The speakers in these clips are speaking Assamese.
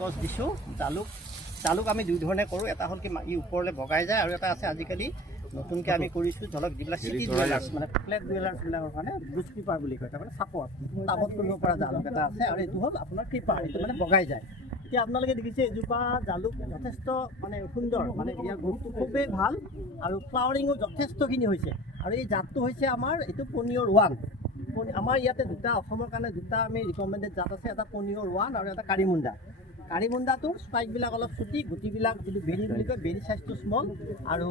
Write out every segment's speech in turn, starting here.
গছ দিছোঁ জালুক আমি দুই ধৰণে কৰোঁ। এটা হ'ল কি ই ওপৰলৈ বগাই যায়, আৰু এটা আছে আজিকালি নতুনকৈ আমি কৰিছোঁ ধৰক যিবিলাক চিটি ডুৱেলাৰ্ছ মানে ফ্লেট ডুৱেলাৰ্ছবিলাকৰ কাৰণে বুছ ক্ৰিপাৰ বুলি কয়, তাৰমানে চাপত টাবত কৰিব পৰা জালুক এটা আছে, আৰু এইটো হ'ল আপোনাৰ ক্ৰিপাৰ, এইটো মানে বগাই যায়। এতিয়া আপোনালোকে দেখিছে এজোপা জালুক যথেষ্ট মানে সুন্দৰ, মানে ইয়াৰ গ্ৰোথটো খুবেই ভাল আৰু ফ্লাৱাৰিঙো যথেষ্টখিনি হৈছে। আৰু এই জাতটো হৈছে আমাৰ এইটো পনিয়ৰ 1। আমাৰ ইয়াতে দুটা অসমৰ কাৰণে দুটা আমি ৰিকমেণ্ডেড জাত আছে, এটা পনিয়ৰ 1 আৰু এটা কাৰিমুণ্ডা। কাৰিমুণ্ডাটোৰ স্পাইকবিলাক অলপ চুটি, গুটিবিলাক যিটো বেৰী বুলি কয় বেৰী চাইজটো স্মল, আৰু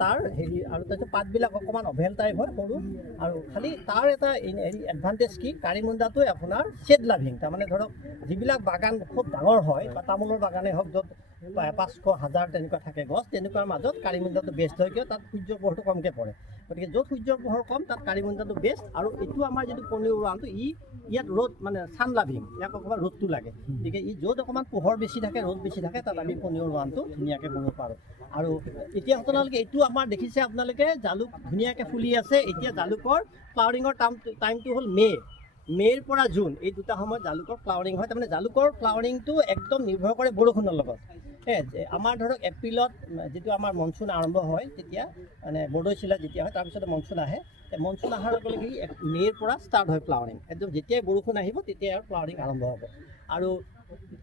তাৰ হেৰি আৰু তাৰপিছত পাতবিলাক অকণমান অভেল টাইপ হয় সৰু, আৰু খালি তাৰ এটা হেৰি এডভান্টেজ কি কাৰিমুণ্ডাটোৱে আপোনাৰ শ্বেড লাভিং, তাৰমানে ধৰক যিবিলাক বাগান খুব ডাঙৰ হয় বা তামোলৰ বাগানেই হওক য'ত 500, 1000 তেনেকুৱা থাকে গছ, তেনেকুৱাৰ মাজত কাৰিমুণ্ডাটো বেষ্ট হয়, কিয় তাত সূৰ্যৰ পোহৰটো কমকৈ পৰে। গতিকে য'ত সূৰ্যৰ পোহৰ কম তাত কাৰিমুণ্ডাটো বেষ্ট। আৰু এইটো আমাৰ যিটো পনিয়ৰ 1টো ইয়াত ৰ'দ মানে ছান লাভিং, ইয়াক অকণমান ৰ'দটো লাগে, গতিকে য'ত অকণমান পোহৰ বেছি থাকে ৰ'দ বেছি থাকে তাত আমি পনিয়ৰ 1টো ধুনীয়াকৈ কৰিব পাৰোঁ। আৰু এতিয়া আপোনালোকে এইটো আমাৰ দেখিছে আপোনালোকে জালুক ধুনীয়াকৈ ফুলি আছে। এতিয়া জালুকৰ ফ্লাৱাৰিঙৰ টাইমটো হ'ল মে'ৰ পৰা জুন, এই দুটা সময়ত জালুকৰ ফ্লাৱাৰিং হয়। তাৰমানে জালুকৰ ফ্লাৱাৰিংটো একদম নিৰ্ভৰ কৰে বৰষুণৰ লগত। আমাৰ ধৰক এপ্ৰিলত যিটো আমাৰ মনচুন আৰম্ভ হয় তেতিয়া মানে বৰদৈচিলা যেতিয়া হয় তাৰপিছতে মনচুন আহে, মনচুন অহাৰ লগে লগে মে'ৰ পৰা ষ্টাৰ্ট হয় ফ্লাৱাৰিং। একদম যেতিয়াই বৰষুণ আহিব তেতিয়াই আৰু ফ্লাৱাৰিং আৰম্ভ হ'ব।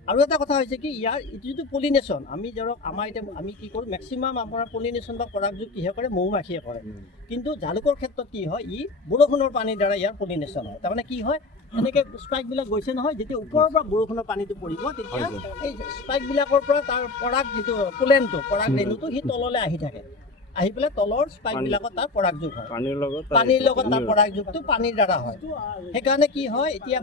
আৰু এটা কথা হৈছে কি ইয়াৰ এইটো যিটো পলিনেশ্যন, আমি ধৰক আমাৰ এতিয়া আমি কি কৰোঁ মেক্সিমাম আপোনাৰ পলিনেশ্যন বা পৰাগযোগ কিহে কৰে মৌ মাখিয়ে কৰে, কিন্তু জালুকৰ ক্ষেত্ৰত কি হয় ই বৰষুণৰ পানীৰ দ্বাৰা ইয়াৰ পলিনেশ্যন হয়। তাৰমানে কি হয় এনেকৈ স্পাইকবিলাক গৈছে নহয়, যেতিয়া ওপৰৰ পৰা বৰষুণৰ পানীটো পৰিব তেতিয়া এই স্পাইকবিলাকৰ পৰা তাৰ পৰাগ যিটো পোলেনটো পৰাগ ৰেণুটো সি তললৈ আহি থাকে, আহি পেলাই তলৰ স্পাইকবিলাকত তাৰ পৰাগযোগ হয়, পানীৰ লগত তাৰ পৰাগযোগটো পানীৰ দ্বাৰা হয়। সেইকাৰণে কি হয় এতিয়া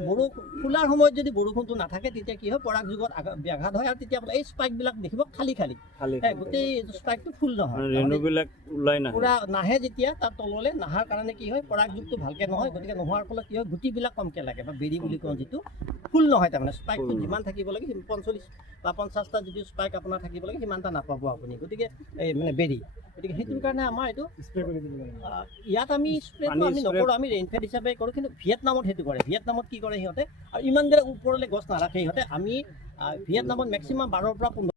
ফুলাৰ সময়ত যদি বৰষুণটো নাথাকে তেতিয়া কি হয় পৰাগযোগত ব্যাঘাত হয়, আৰু তেতিয়া এই স্পাইকবিলাক দেখিব খালী গোটেই স্পাইকটো ফুল নহয়, পুৰা নাহে। যেতিয়া তাৰ তললৈ নাহাৰ কাৰণে কি হয় পৰাগযোগটো ভালকৈ নহয়, গতিকে নোহোৱাৰ ফলত কি হয় গুটিবিলাক কমকৈ লাগে বা বেৰী বুলি কওঁ যিটো ফুল নহয়, তাৰমানে স্পাইকটো যিমান থাকিব লাগে 45 বা 50টা যদি স্পাইক আপোনাৰ থাকিব লাগে সিমানটা নাপাব আপুনি, গতিকে এই মানে বেৰী। গতিকে সেইটোৰ কাৰণে আমাৰ এইটো ইয়াত আমি স্প্ৰেটো আমি নকৰোঁ, আমি ৰেইনফেড হিচাপে কৰোঁ, কিন্তু ভিয়েটনামত সেইটো কৰে। ভিয়েটনামত কি কৰে সিহঁতে আৰু ইমান দেৰি ওপৰলৈ গছ নাৰাখে সিহঁতে। আমি ভিয়েটনামত মেক্সিমাম 12ৰ পৰা 15